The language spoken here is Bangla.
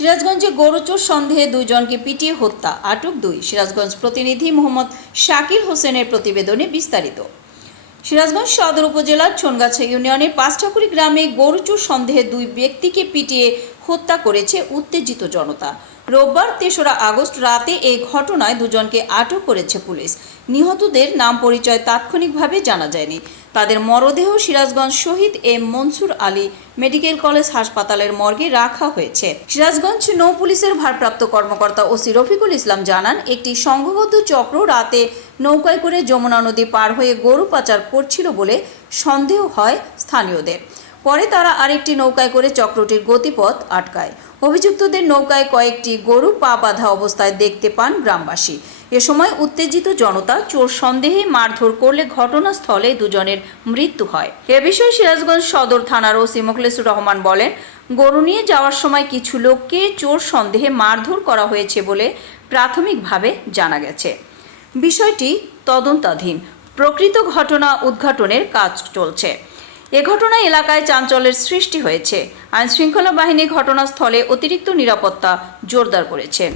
সিরাজগঞ্জে গরুচোর সন্দেহে দুইজনকে পিটিয়ে হত্যা, আটক দুই। সিরাজগঞ্জ প্রতিনিধি মোহাম্মদ শাকির হোসেনের প্রতিবেদনে বিস্তারিত। সিরাজগঞ্জ সদর উপজেলার ছনগাছা ইউনিয়নের পাঁচঠাকুরি গ্রামে গরুচুর সন্দেহে দুই ব্যক্তিকে পিটিয়ে হত্যা করেছে উত্তেজিত জনতা। রোববার তেসরা আগস্ট রাতে এই ঘটনায় দুজনকে আটক করেছে পুলিশ। নিহতদের নাম পরিচয় তাৎক্ষণিকভাবে জানা যায়নি। তাদের মরদেহ Sirajganj Shaheed M Mansur Ali medical college হাসপাতালের মর্গে রাখা হয়েছে। সিরাজগঞ্জ নৌ পুলিশের ভারপ্রাপ্ত কর্মকর্তা ওসি রফিকুল ইসলাম জানান, একটি সংঘবদ্ধ চক্র রাতে নৌকায় করে যমুনা নদী পার হয়ে গরু পাচার করছিল বলে সন্দেহ হয় স্থানীয়দের। পরে তারা আরেকটি নৌকায় করে চক্রটির গতিপথ আটকায়। অভিযুক্তদের নৌকায় কয়েকটি গরু পা বাঁধা অবস্থায় দেখতে পান গ্রামবাসী। এ সময় উত্তেজিত জনতা চোর সন্দেহে মারধর করলে ঘটনাস্থলে দুজনের মৃত্যু হয়। এ বিষয়ে সিরাজগঞ্জ সদর থানার ওসি মোখলেসুর রহমান বলেন, গরু নিয়ে যাওয়ার সময় কিছু লোককে চোর সন্দেহে মারধর করা হয়েছে বলে প্রাথমিকভাবে জানা গেছে। বিষয়টি তদন্তাধীন। প্রকৃত ঘটনা উদ্ঘাটনের কাজ চলছে। এ ঘটনায় এলাকায় চাঞ্চল্যের সৃষ্টি হয়েছে। আইনশৃঙ্খলা বাহিনী ঘটনাস্থলে অতিরিক্ত নিরাপত্তা জোরদার করেছেন